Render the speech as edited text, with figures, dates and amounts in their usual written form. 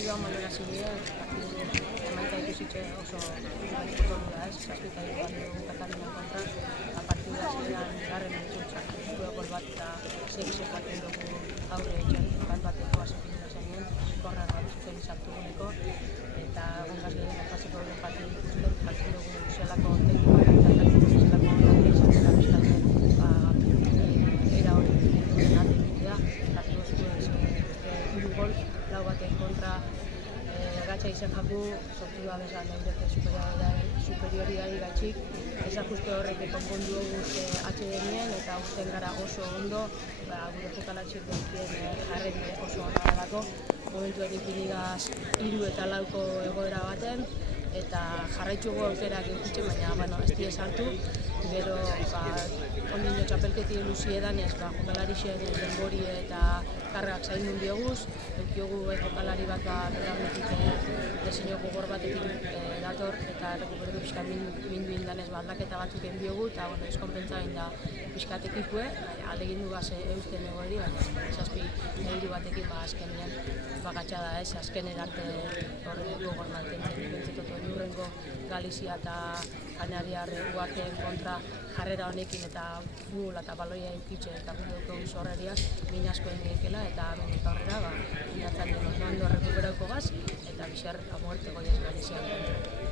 partidua malorasi dira, emaitza ikusitxe oso potolu da, zazpita igual dugu Katalunian kontra, partidua ziren garren entzutxak, gol bat eta segize jaten dugu aurre etxen, bateko azepin da zenien, korrar bat zuten izartu guneko, eta gongaz gehien errazeko duen partidua ikusten, jaten dugu zelako teknikoa eta zelako hori izan dela bizkatzen, era hori duen alde egitea, partidu esku gol, lau baten kontra gatsa izan jaku, sortu da bezan neureke superioriari gatxik, ezan justu horrek konpondu dugu atxedenien eta usten gara oso ondo, gure jokalatxik dukien jarren oso ondo dalako, momentu erik inigaz 3 eta 4ko egoera baten, eta jarraitzugu aukerak eukitxe, baina ez die sartu, gero ondino txapelketi luzi edanez, jokalarixen denbori eta kargak zaindun dioguz, eukiogu jokalari bat beranetik desino gogor batekin dator, eta rekuperu pixka mindu indanez aldaketa batzuk enbiogu, eta eskonpentsa da pixkat ekipue, alegin du eusten egoeri, baina zazpi nehiru batekin azkenean bagatxa da ez, azken erarte gogor mantentzen, bentsetotu Lurrengo Galizia eta Kanariar uarteen kontra jarrera honekin eta futbol eta baloia eukitxe eta gudoko zorreriaz min asko egin eta aurrera inatzen den ondo rekuperauko gaz eta bixar a muerte goiaz Galizian.